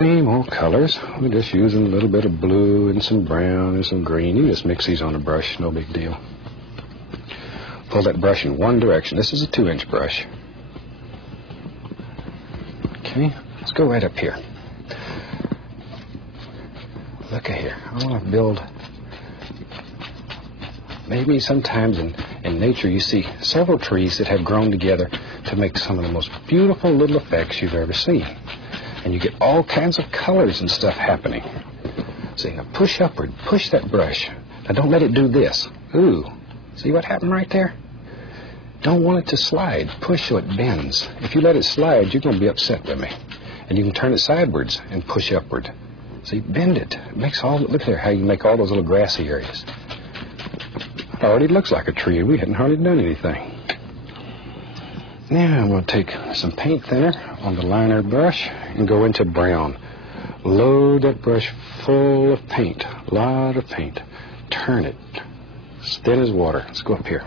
Same old colors. We're just using a little bit of blue and some brown and some green. You just mix these on a brush, no big deal. Pull that brush in one direction. This is a 2-inch brush. Okay, let's go right up here. Look at here. I want to build. Maybe sometimes in nature you see several trees that have grown together to make some of the most beautiful little effects you've ever seen. And you get all kinds of colors and stuff happening. See, now push upward, push that brush. Now don't let it do this. Ooh, see what happened right there? Don't want it to slide. Push so it bends. If you let it slide, you're going to be upset with me. And you can turn it sideways and push upward. See, bend it. It makes all, look there how you make all those little grassy areas. It already looks like a tree. We hadn't hardly done anything. Now I'm going to take some paint thinner on the liner brush and go into brown. Load that brush full of paint, a lot of paint. Turn it, as thin as water. Let's go up here.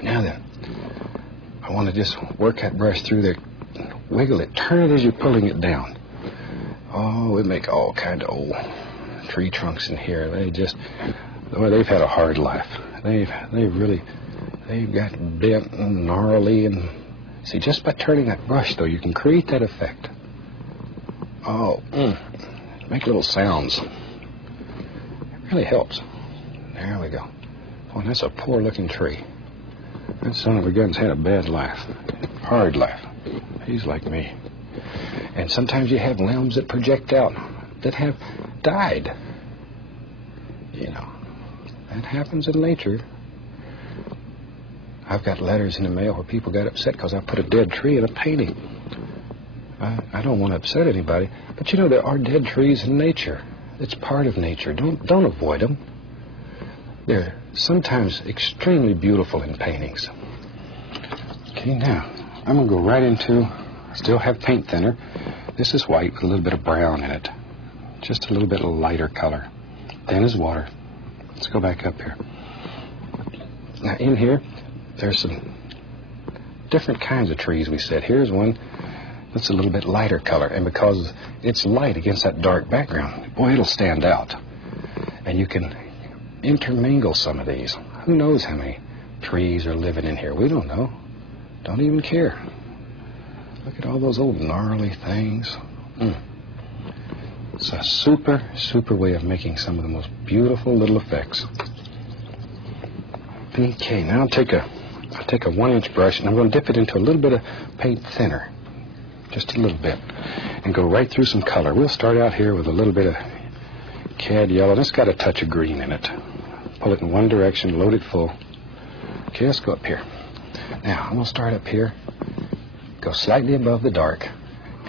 Now then, I want to just work that brush through there. Wiggle it, turn it as you're pulling it down. Oh, we make all kind of old tree trunks in here. They just, well, they've had a hard life. They've got bent and gnarly, and see, just by turning that brush though, you can create that effect. Oh, make little sounds. It really helps. There we go. Boy, that's a poor looking tree. That son of a gun's had a bad life, hard life. He's like me. And sometimes you have limbs that project out that have died. You know, that happens in nature. I've got letters in the mail where people got upset because I put a dead tree in a painting. I don't want to upset anybody, but you know, there are dead trees in nature. It's part of nature. Don't avoid them. They're sometimes extremely beautiful in paintings. Okay, now I'm going to go right into, still have paint thinner. This is white with a little bit of brown in it. Just a little bit of lighter color. Thin as water. Let's go back up here. Now in here, there's some different kinds of trees we said. Here's one that's a little bit lighter color, and because it's light against that dark background, boy, it'll stand out. And you can intermingle some of these. Who knows how many trees are living in here? We don't know. Don't even care. Look at all those old gnarly things. It's a super way of making some of the most beautiful little effects. Okay, now I'll take a 1-inch brush and I'm going to dip it into a little bit of paint thinner, just a little bit, and go right through some color. We'll start out here with a little bit of cad yellow. It's got a touch of green in it. Pull it in one direction, load it full. Okay, let's go up here. Now I'm going to start up here, go slightly above the dark,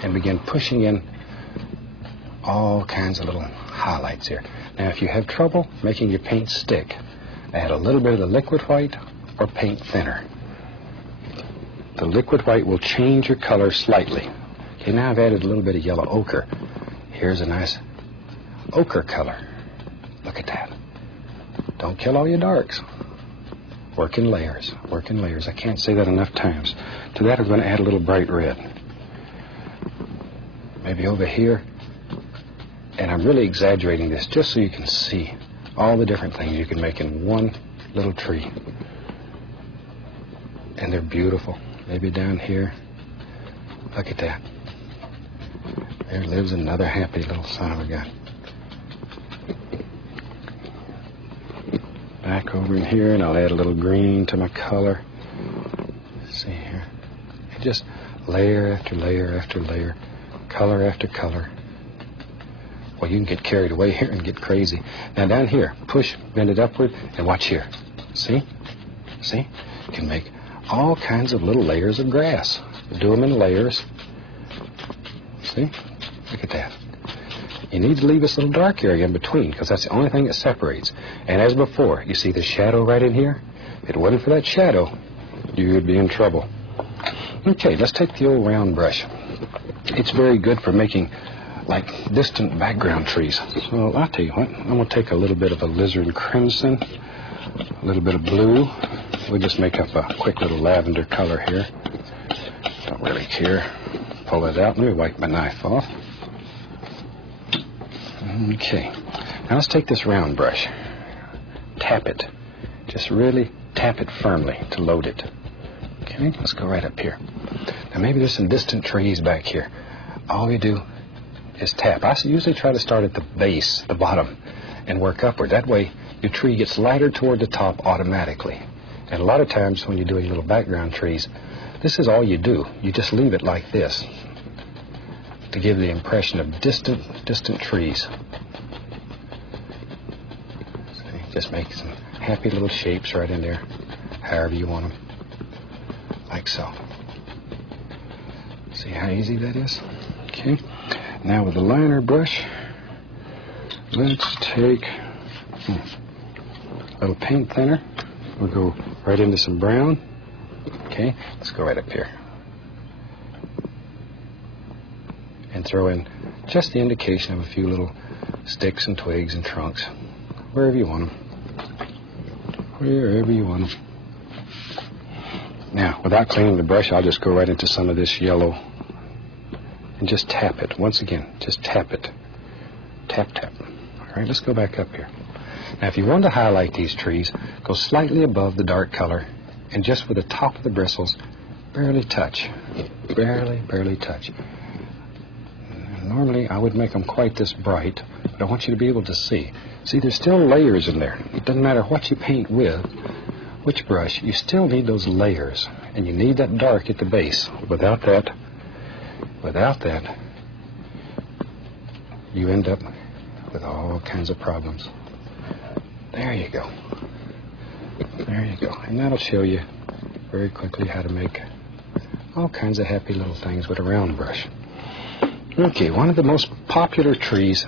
and begin pushing in all kinds of little highlights here. Now if you have trouble making your paint stick, add a little bit of the liquid white or paint thinner. The liquid white will change your color slightly. Okay, now I've added a little bit of yellow ochre. Here's a nice ochre color. Look at that. Don't kill all your darks. Work in layers. Work in layers. I can't say that enough times. To that I'm going to add a little bright red. Maybe over here. And I'm really exaggerating this just so you can see all the different things you can make in one little tree. And they're beautiful. Maybe down here. Look at that. There lives another happy little son of a gun. Back over in here, and I'll add a little green to my color. See here. And just layer after layer after layer. Color after color. Well, you can get carried away here and get crazy. Now down here, push, bend it upward, and watch here. See? See? You can make all kinds of little layers of grass. Do them in layers. See? Look at that. You need to leave this little dark area in between because that's the only thing that separates. And as before, you see the shadow right in here? If it wasn't for that shadow, you would be in trouble. Okay, let's take the old round brush. It's very good for making like distant background trees. So I'll tell you what, I'm going to take a little bit of alizarin crimson, a little bit of blue. We'll just make up a quick little lavender color here. Don't really care. Pull it out. Let me wipe my knife off. Okay, now let's take this round brush. Tap it. Just really tap it firmly to load it. Okay, let's go right up here. Now maybe there's some distant trees back here. All we do is tap. I usually try to start at the base, the bottom, and work upward. That way your tree gets lighter toward the top automatically. And a lot of times when you're doing little background trees, this is all you do. You just leave it like this to give the impression of distant trees. So just make some happy little shapes right in there, however you want them, like so. See how easy that is? Okay. Now with the liner brush, let's take a little paint thinner. We'll go right into some brown. Okay, let's go right up here. And throw in just the indication of a few little sticks and twigs and trunks, wherever you want them. Wherever you want them. Now, without cleaning the brush, I'll just go right into some of this yellow and just tap it. Once again, just tap it. Tap, tap. All right, let's go back up here. Now, if you want to highlight these trees, go slightly above the dark color and just with the top of the bristles, barely touch. Barely touch. Normally, I would make them quite this bright, but I want you to be able to see. See, there's still layers in there. It doesn't matter what you paint with, which brush, you still need those layers, and you need that dark at the base. Without that, you end up with all kinds of problems. There you go. There you go. And that'll show you very quickly how to make all kinds of happy little things with a round brush. Okay, one of the most popular trees